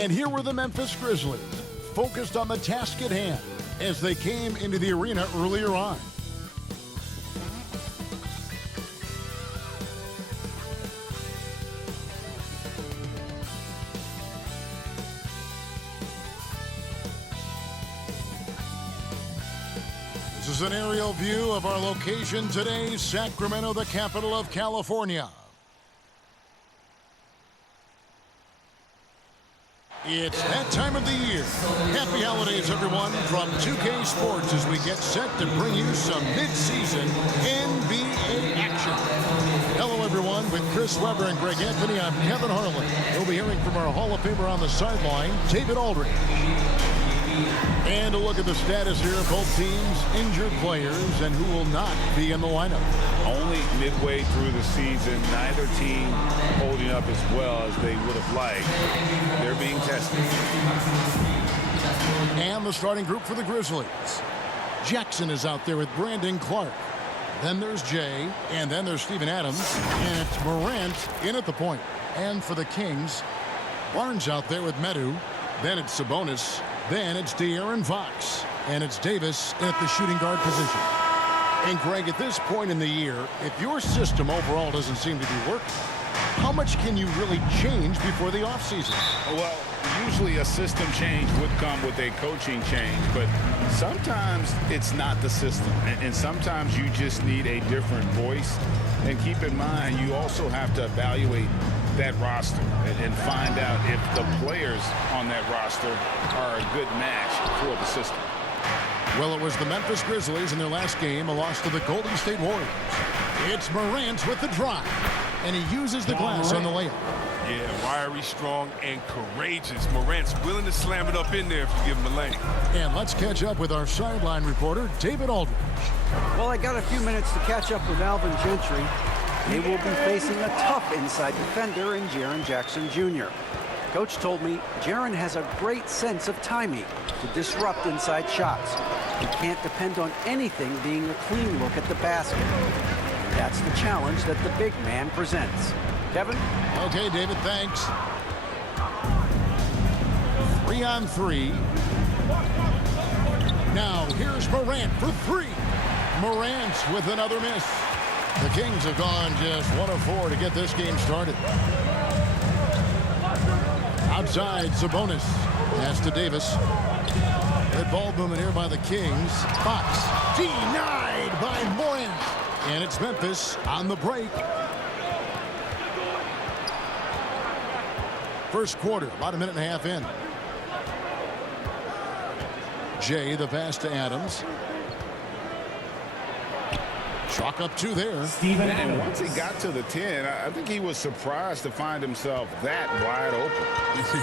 And here were the Memphis Grizzlies, focused on the task at hand as they came into the arena earlier on. This is an aerial view of our location today, Sacramento, the capital of California. It's that time of the year. Happy holidays, everyone, from 2K Sports as we get set to bring you some mid-season NBA action. Hello, everyone. With Chris Webber and Greg Anthony, I'm Kevin Harlan. We'll be hearing from our Hall of Famer on the sideline, David Aldridge. And a look at the status here of both teams, injured players, and who will not be in the lineup. Only midway through the season, neither team holding up as well as they would have liked. They're being tested. And the starting group for the Grizzlies. Jackson is out there with Brandon Clark. Then there's Jay, and then there's Steven Adams, and it's Morant in at the point. And for the Kings, Barnes out there with Medu. Then it's Sabonis. Then it's De'Aaron Fox. And it's Davis in at the shooting guard position. And Greg, at this point in the year, if your system overall doesn't seem to be working, how much can you really change before the offseason? Well, usually a system change would come with a coaching change, but sometimes it's not the system. And sometimes you just need a different voice. And keep in mind, you also have to evaluate that roster and find out if the players on that roster are a good match for the system. Well, it was the Memphis Grizzlies in their last game, a loss to the Golden State Warriors. It's Morant with the drive, and he uses the glass on the layup. Yeah, wiry, strong, and courageous. Morant's willing to slam it up in there if you give him a lane. And let's catch up with our sideline reporter, David Aldridge. Well, I got a few minutes to catch up with Alvin Gentry. They will be facing a tough inside defender in Jaren Jackson Jr. Coach told me Jaren has a great sense of timing to disrupt inside shots. He can't depend on anything being a clean look at the basket. And that's the challenge that the big man presents. Kevin? Okay, David, thanks. 3-on-3. Now, here's Morant for three. Morant with another miss. The Kings have gone just 1 of 4 to get this game started. Outside, Sabonis. Pass to Davis. Good ball movement here by the Kings. Fox denied by Morant. And it's Memphis on the break. First quarter, about a minute and a half in. Jay, the pass to Adams. Chalk up 2 there. And once he got to the 10, I think he was surprised to find himself that wide open.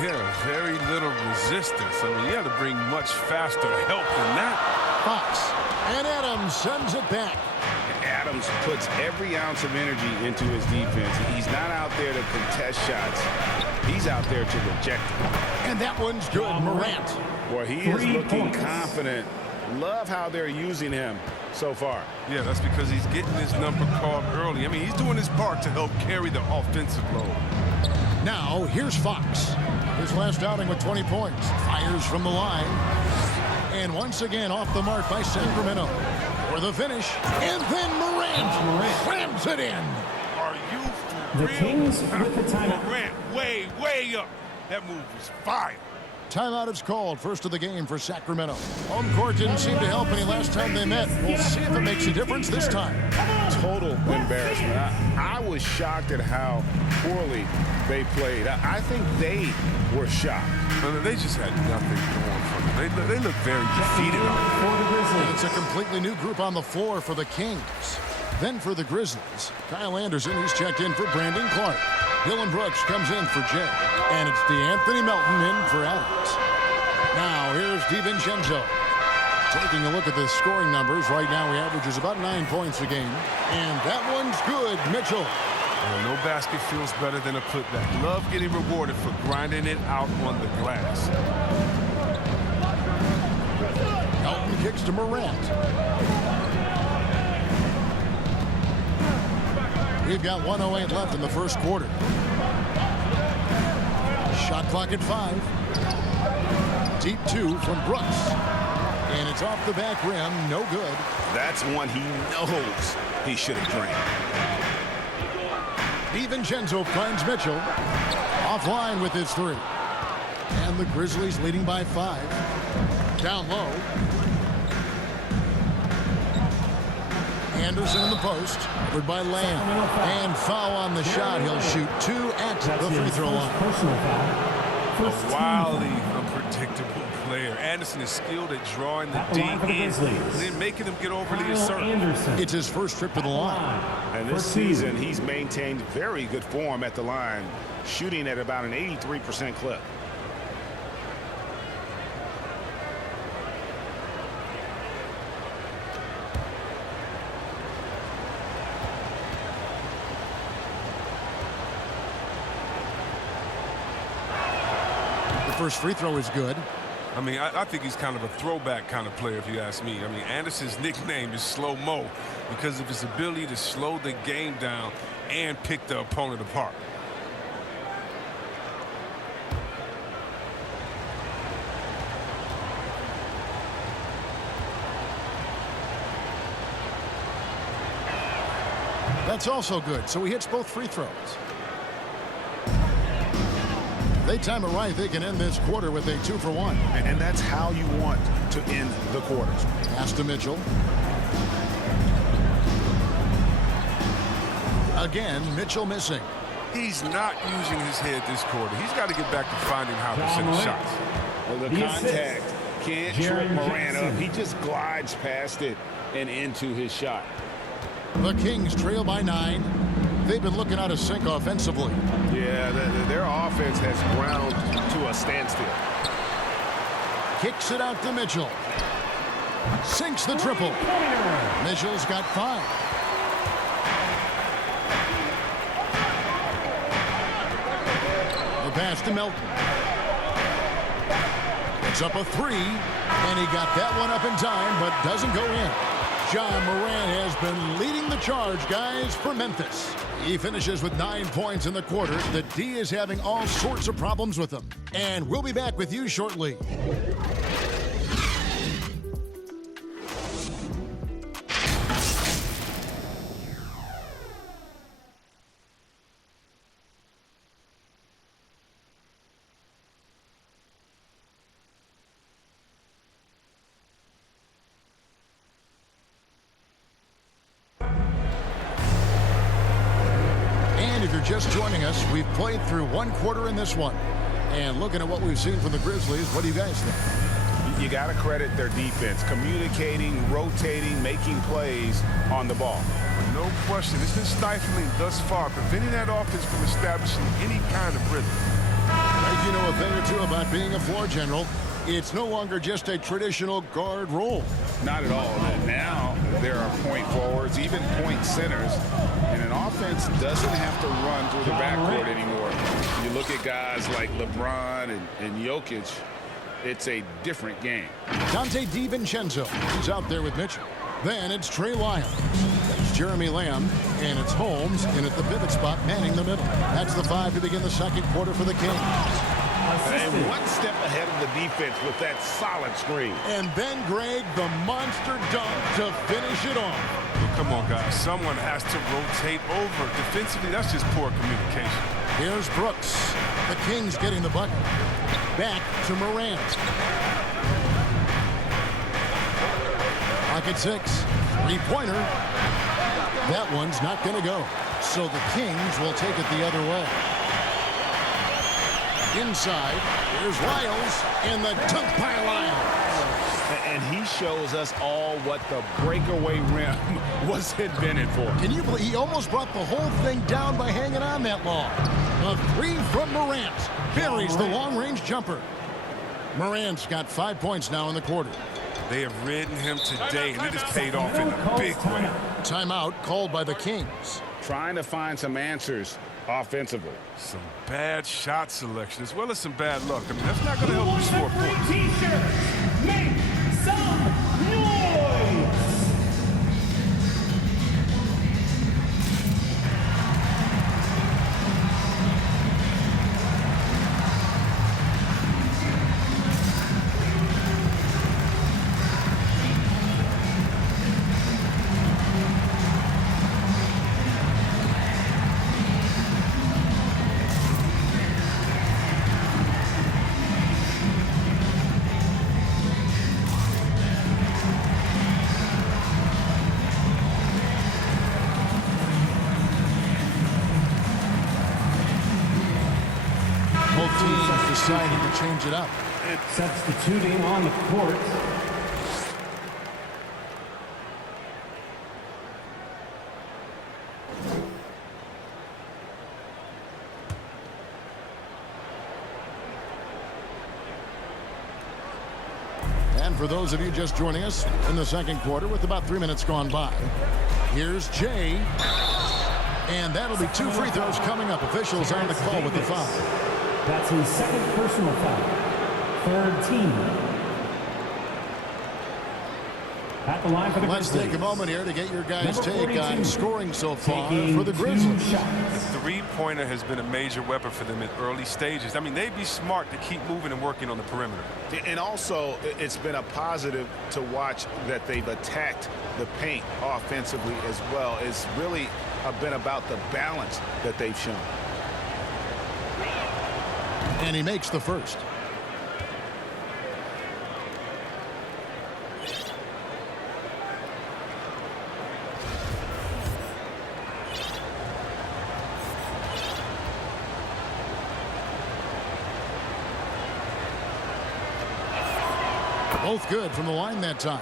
Yeah, very little resistance. I mean, you had to bring much faster help than that. Fox. And Adams sends it back. Adams puts every ounce of energy into his defense. He's not out there to contest shots. He's out there to reject them. And that one's good. Morant. Boy, he is looking confident. Love how they're using him so far. Yeah, that's because he's getting his number called early. I mean, he's doing his part to help carry the offensive load. Now, here's Fox. His last outing with 20 points. Fires from the line. And once again off the mark by Sacramento. For the finish. And then Morant slams it in. Are you for real? The Kings with the timeout. Morant way up. That move was fire. Timeout is called, first of the game for Sacramento. Home court didn't seem to help any last time they met. We'll see if it makes a difference this time. Total embarrassment. I was shocked at how poorly they played. I think they were shocked. They just had nothing going for them. They look very defeated on And it's a completely new group on the floor for the Kings. Then for the Grizzlies, Kyle Anderson, he's checked in for Brandon Clark. Dylan Brooks comes in for Jay. And it's DeAnthony Melton in for Adams. Now, here's DiVincenzo. Taking a look at the scoring numbers, right now he averages about 9 points a game. And that one's good, Mitchell. Well, no basket feels better than a putback. Love getting rewarded for grinding it out on the glass. Melton kicks to Morant. We've got 1:08 left in the first quarter. Shot clock at 5. Deep 2 from Brooks. And it's off the back rim. No good. That's one he knows he should have drained. DiVincenzo finds Mitchell. Offline with his 3. And the Grizzlies leading by 5. Down low. Anderson in the post. Covered by Lamb. And foul on the shot. He'll shoot 2 at the free throw line. A wildly unpredictable player. Anderson is skilled at drawing the D in and then making him get overly assertive. It's his first trip to the line. And this season, he's maintained very good form at the line, shooting at about an 83% clip. First free throw is good. I mean, I think he's kind of a throwback kind of player, if you ask me. I mean, Anderson's nickname is Slow Mo because of his ability to slow the game down and pick the opponent apart. That's also good. So he hits both free throws. They time it right. They can end this quarter with a 2 for 1. And that's how you want to end the quarters. Pass to Mitchell. Again, Mitchell missing. He's not using his head this quarter. He's got to get back to finding how to send shots. Well, the contact can't trip Morant up. He just glides past it and into his shot. The Kings trail by 9. They've been looking out of sync offensively. Yeah, their offense has ground to a standstill. Kicks it out to Mitchell. Sinks the triple. Mitchell's got 5. The pass to Melton. It's up a 3, and he got that one up in time, but doesn't go in. John Morant has been leading the charge, guys, for Memphis. He finishes with 9 points in the quarter. The D is having all sorts of problems with him. And we'll be back with you shortly. If you're just joining us, we've played through 1 quarter in this one. And looking at what we've seen from the Grizzlies, what do you guys think? You got to credit their defense, communicating, rotating, making plays on the ball. No question. It's been stifling thus far, preventing that offense from establishing any kind of rhythm. Like you know a thing or two about being a floor general, it's no longer just a traditional guard role. Not at all. Now there are point forwards, even point centers, and an offense doesn't have to run through the backcourt anymore. You look at guys like LeBron and Jokic, it's a different game. Dante DiVincenzo, he's out there with Mitchell. Then it's Trey Lyles. That's Jeremy Lamb, and it's Holmes in at the pivot spot, manning the middle. That's the 5 to begin the second quarter for the Kings. And one step ahead of the defense with that solid screen. And then Greg, the monster dunk to finish it off. Come on, guys. Someone has to rotate over. Defensively, that's just poor communication. Here's Brooks. The Kings getting the bucket. Back to Morant. Pocket 6. 3-pointer. That one's not going to go. So the Kings will take it the other way. Inside, there's Lyles, and the dunk by Lyles. And he shows us all what the breakaway rim was invented for. Can you believe he almost brought the whole thing down by hanging on that long? A 3 from Morant. Buries the long-range jumper. Morant's got 5 points now in the quarter. They have ridden him today, and it has paid off in a big way. Timeout called by the Kings. Trying to find some answers offensively. Some bad shot selection as well as some bad luck. I mean, that's not going to help you score points. T-shirts, make some noise! teams deciding to change it up. Substituting on the court. And for those of you just joining us in the second quarter with about 3 minutes gone by, here's Jay. And that'll be 2 free throws coming up. Officials on the call with the foul. That's his second personal foul. Third team. At the line for the Let's Grizzlies. take a moment here to get your guys' Number take 42. on scoring so far Taking for the 2 Grizzlies. shots. Three-pointer has been a major weapon for them in early stages. I mean, they'd be smart to keep moving and working on the perimeter. And also, it's been a positive to watch that they've attacked the paint offensively as well. It's really been about the balance that they've shown. And he makes the first. Both good from the line that time.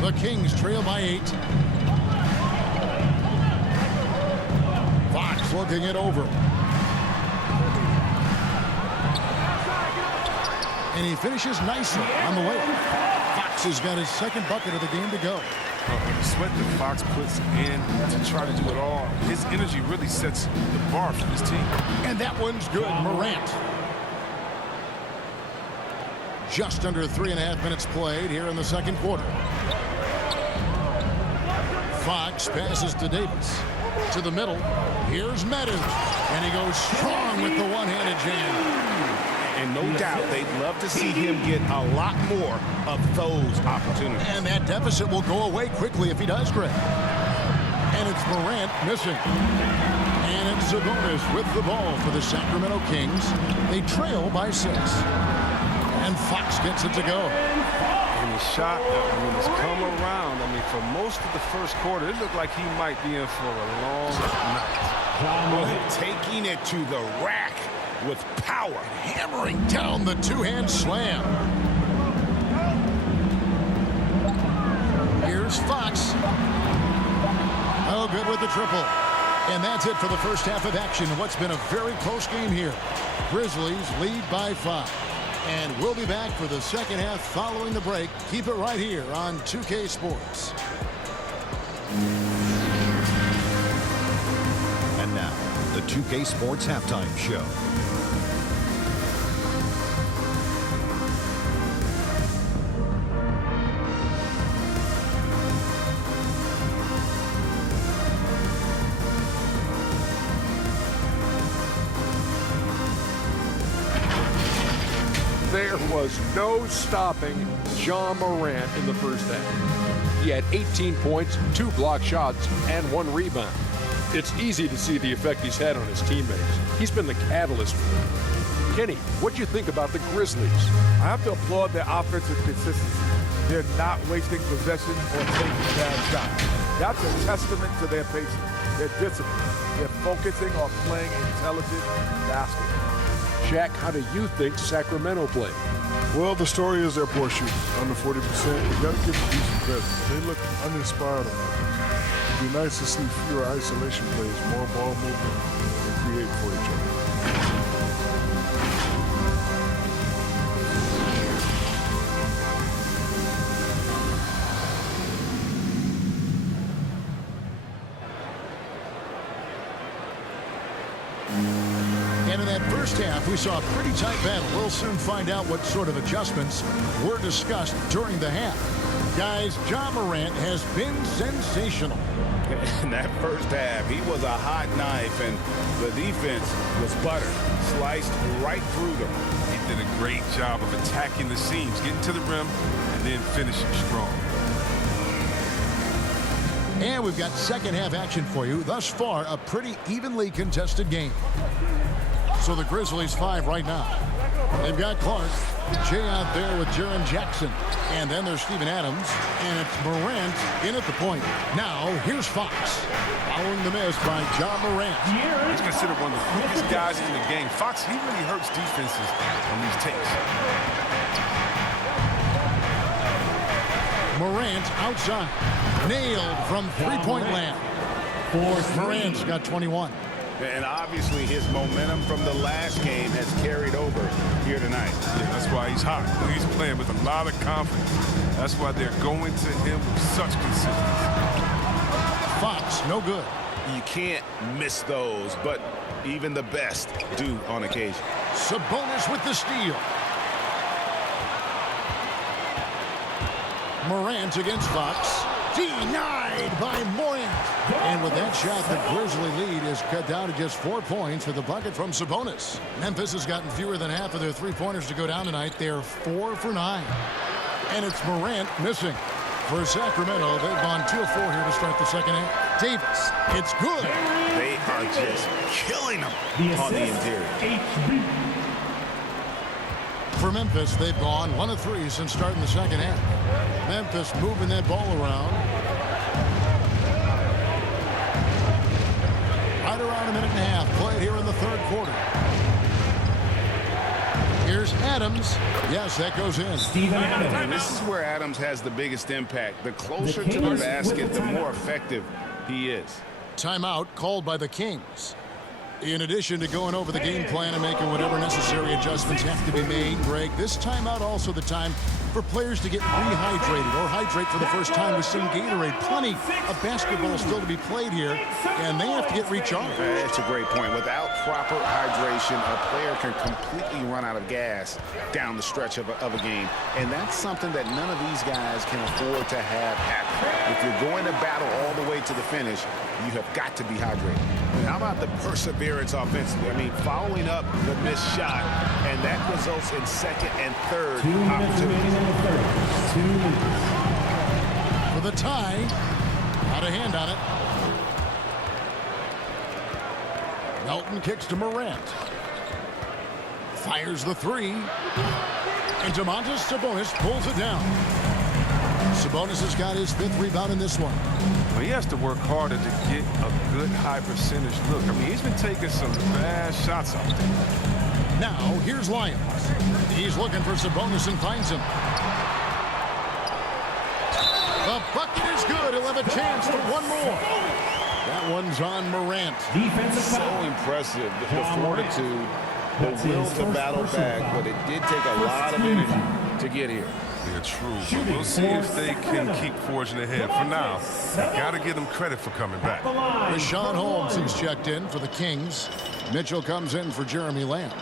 The Kings trail by 8. Fox looking it over. And he finishes nicely on the way. Fox has got his second bucket of the game to go. The sweat that Fox puts in to try to do it all, his energy really sets the bar for his team. And that one's good. Morant. Just under 3.5 minutes played here in the second quarter. Fox passes to Davis. To the middle. Here's Meadows. And he goes strong with the one-handed jam. And no doubt they'd love to see him get a lot more of those opportunities. And that deficit will go away quickly if he does, Greg. And it's Morant missing. And it's Sabonis with the ball for the Sacramento Kings. They trail by 6. And Fox gets it to go. And the shot, when it's come around, I mean, for most of the first quarter, it looked like he might be in for a long night. Taking it to the rack with power. Hammering down the two-hand slam. Here's Fox. Oh, good with the triple. And that's it for the first half of action. What's been a very close game here. Grizzlies lead by 5. And we'll be back for the second half following the break. Keep it right here on 2K Sports. And now, the 2K Sports Halftime Show. There was no stopping Ja Morant in the first half. He had 18 points, 2 block shots, and 1 rebound. It's easy to see the effect he's had on his teammates. He's been the catalyst for them. Kenny, what'd you think about the Grizzlies? I have to applaud their offensive consistency. They're not wasting possession or taking bad shots. That's a testament to their patience, their discipline. They're focusing on playing intelligent basketball. Shaq, how do you think Sacramento played? Well, the story is their poor shooting, under 40%. You got to give them decent credit. They look uninspired on offense. It'd be nice to see fewer isolation plays, more ball movement, and create for each other. And in that first half, we saw a pretty tight battle. We'll soon find out what sort of adjustments were discussed during the half. Guys, Ja Morant has been sensational. In that first half, he was a hot knife, and the defense was butter, sliced right through them. He did a great job of attacking the seams, getting to the rim, and then finishing strong. And we've got second half action for you. Thus far, a pretty evenly contested game. So the Grizzlies 5 right now. They've got Clark. Jay out there with Jaren Jackson. And then there's Steven Adams. And it's Morant in at the point. Now, here's Fox. Following the miss by John Morant. He's considered one of the quickest guys in the game. Fox, he really hurts defenses on these takes. Morant outside. Nailed from three-point land. Morant's got 21. And obviously his momentum from the last game has carried over here tonight. Yeah, that's why he's hot. He's playing with a lot of confidence. That's why they're going to him with such consistency. Fox, no good. You can't miss those, but even the best do on occasion. Sabonis with the steal. Morant against Fox. Denied by Morant. And with that shot, the Grizzly lead is cut down to just 4 points with the bucket from Sabonis. Memphis has gotten fewer than half of their three-pointers to go down tonight. They're 4 for 9. And it's Morant missing. For Sacramento, they've gone 2 of 4 here to start the second half. Davis, it's good. They are just killing them on the interior. For Memphis, they've gone 1 of 3 since starting the second half. Memphis moving that ball around. Right around a minute and a half played here in the third quarter. Here's Adams. Yes, that goes in. And this is where Adams has the biggest impact. The closer to the basket, the more effective he is. Timeout called by the Kings. In addition to going over the game plan and making whatever necessary adjustments have to be made, Greg, this timeout also the time for players to get rehydrated or hydrate for the first time with some Gatorade. Plenty of basketball still to be played here, and they have to get recharged. That's a great point. Without proper hydration, a player can completely run out of gas down the stretch of a game, and that's something that none of these guys can afford to have happen. If you're going to battle all the way to the finish, you have got to be hydrated. And how about the perseverance offensively? I mean, following up the missed shot, and that results in second and third opportunities. For the tie, out of hand on it. Melton kicks to Morant. Fires the three. And Domantas Sabonis pulls it down. Sabonis has got his 5th rebound in this one. Well, he has to work harder to get a good high percentage look. I mean, he's been taking some bad shots out there. Now, here's Lyons. He's looking for Sabonis and finds him. The bucket is good. He'll have a chance for one more. That one's on Morant. So impressive, the fortitude, the will to battle back, but it did take a lot of energy to get here. Yeah, true. But we'll see if they can keep forging ahead. For now, got to give them credit for coming back. Rashawn Holmes is checked in for the Kings. Mitchell comes in for Jeremy Lamb.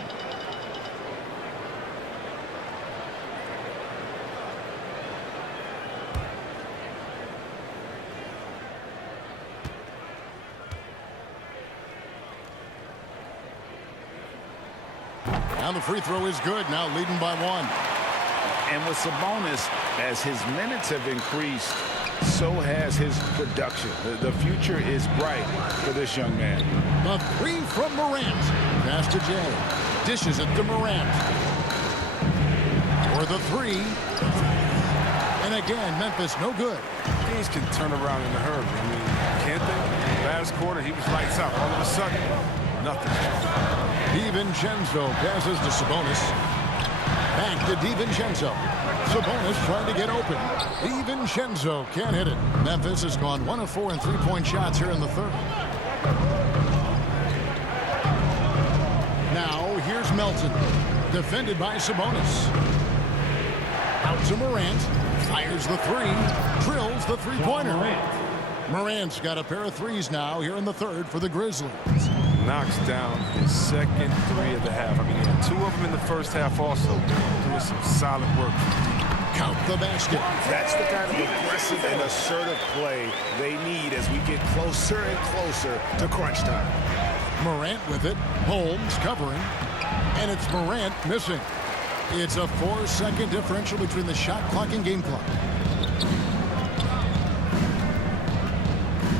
Now the free throw is good. Now leading by 1. And with Sabonis, as his minutes have increased, so has his production. The future is bright for this young man. The 3 from Morant. Pass to Jay. Dishes it to Morant. For the 3. And again, Memphis no good. Kings can turn around in a hurry. I mean, can't they? Last quarter, he was lights out. All of a sudden, nothing. DiVincenzo passes to Sabonis. Back to DiVincenzo. Sabonis trying to get open. DiVincenzo can't hit it. Memphis has gone 1 of 4 in three-point shots here in the third. Now here's Melton. Defended by Sabonis. Out to Morant. Fires the 3. Drills the three-pointer. Morant's got a pair of threes now here in the third for the Grizzlies. Knocks down his second 3 of the half. I mean, he had 2 of them in the first half also. Doing some solid work. Count the basket. That's the kind of aggressive and assertive play they need as we get closer and closer to crunch time. Morant with it. Holmes covering. And it's Morant missing. It's a 4-second differential between the shot clock and game clock.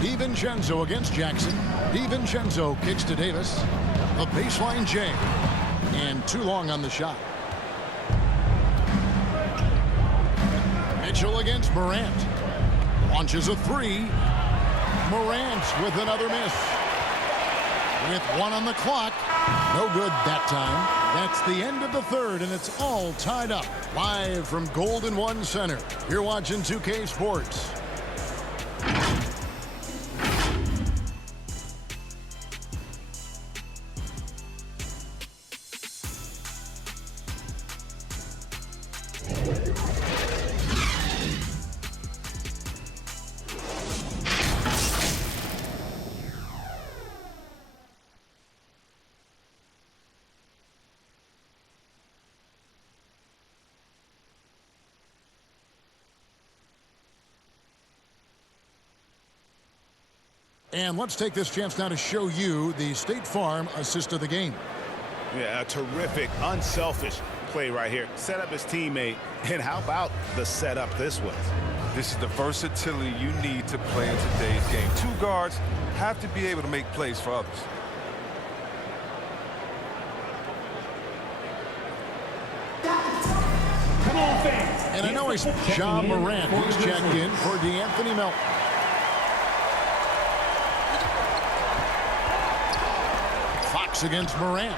DiVincenzo against Jackson. DiVincenzo kicks to Davis. The baseline J. And too long on the shot. Mitchell against Morant. Launches a three. Morant with another miss. With 1 on the clock. No good that time. That's the end of the third, and it's all tied up. Live from Golden One Center. You're watching 2K Sports. And let's take this chance now to show you the State Farm assist of the game. Yeah, a terrific, unselfish play right here. Set up his teammate, and how about the setup this was? This is the versatility you need to play in today's game. 2 guards have to be able to make plays for others. Come on, fans. And I know it's Ja Morant. He's checked in for DeAnthony Melton. Fox against Morant.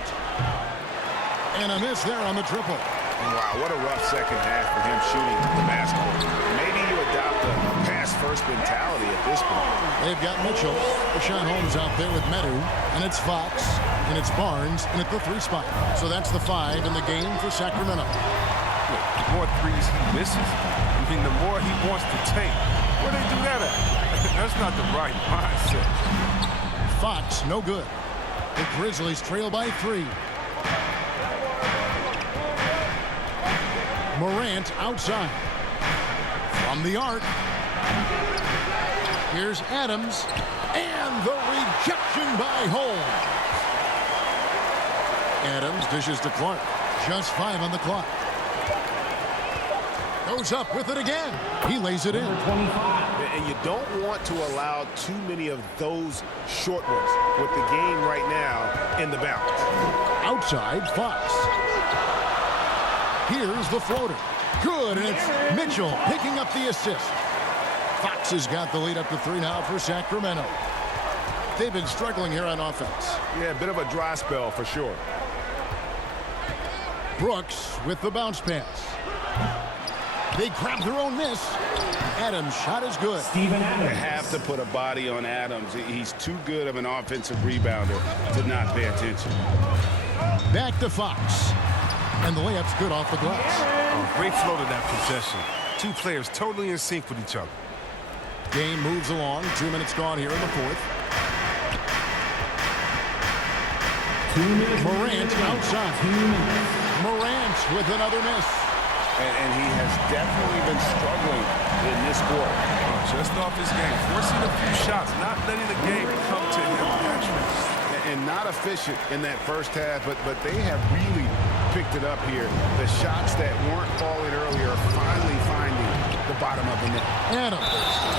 And a miss there on the triple. Wow, what a rough second half for him shooting the basketball. Maybe you adopt a pass-first mentality at this point. They've got Mitchell. Rashawn Holmes out there with Medu. And it's Fox. And it's Barnes. And at the 3 spot. So that's the 5 in the game for Sacramento. The more threes he misses, I mean, the more he wants to take. Where they do that at? That's not the right mindset. Fox, no good. The Grizzlies trail by 3. Morant outside. From the arc. Here's Adams. And the rejection by Holmes. Adams dishes to Clark. Just 5 on the clock. Goes up with it again. He lays it in. And you don't want to allow too many of those short ones with the game right now in the balance. Outside, Fox. Here's the floater. Good, and it's Mitchell picking up the assist. Fox has got the lead up to 3 now for Sacramento. They've been struggling here on offense. Yeah, a bit of a dry spell for sure. Brooks with the bounce pass. They grab their own miss. Adams' shot is good. Steven Adams. You have to put a body on Adams. He's too good of an offensive rebounder to not pay attention. Back to Fox. And the layup's good off the glass. Oh, great flow to that possession. 2 players totally in sync with each other. Game moves along. 2 minutes gone here in the 4th. 2 minutes. Morant outside. 2 minutes. Morant with another miss. And he has definitely been struggling in this quarter. Just off his game, forcing a few shots, not letting the game come to him naturally. And not efficient in that first half, but they have really picked it up here. The shots that weren't falling earlier are finally finding the bottom of the net. Adams,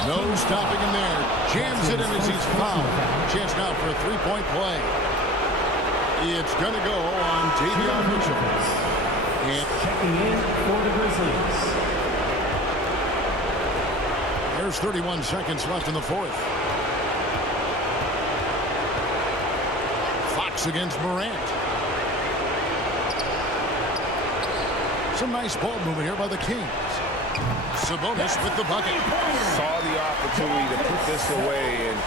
no stopping him there. Jams it in as he's fouled. Chance now for a 3-point play. It's going to go on Davion Mitchell. Checking in for the Grizzlies. There's 31 seconds left in the 4th. Fox against Morant. Some nice ball movement here by the Kings. Sabonis with the bucket. Saw the opportunity to put this away and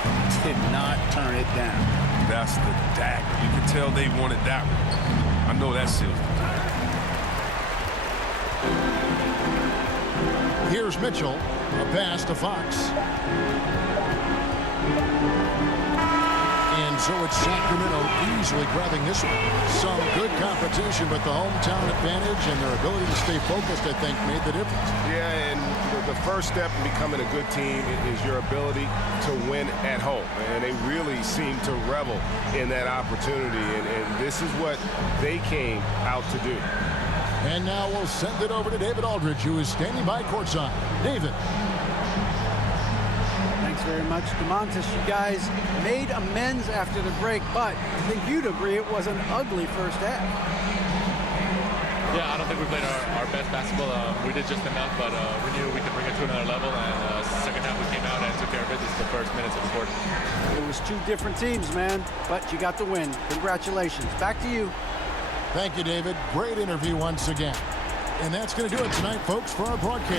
did not turn it down. That's the dagger. You can tell they wanted that one. I know that seals the deal. Here's Mitchell. A pass to Fox. And so it's Sacramento easily grabbing this one. Some good competition, but the hometown advantage and their ability to stay focused, I think, made the difference. Yeah, and the first step in becoming a good team is your ability to win at home. And they really seem to revel in that opportunity. And this is what they came out to do. And now we'll send it over to David Aldridge, who is standing by courtside. David. Thanks very much, DeMontis. You guys made amends after the break, but I think you'd agree it was an ugly first half. Yeah, I don't think think we played our best basketball. We did just enough, but we knew we could bring it to another level. And second half, we came out and took care of business the first minutes of the quarter. It was two different teams, man, but you got the win. Congratulations. Back to you. Thank you, David. Great interview once again. And that's going to do it tonight, folks, for our broadcast.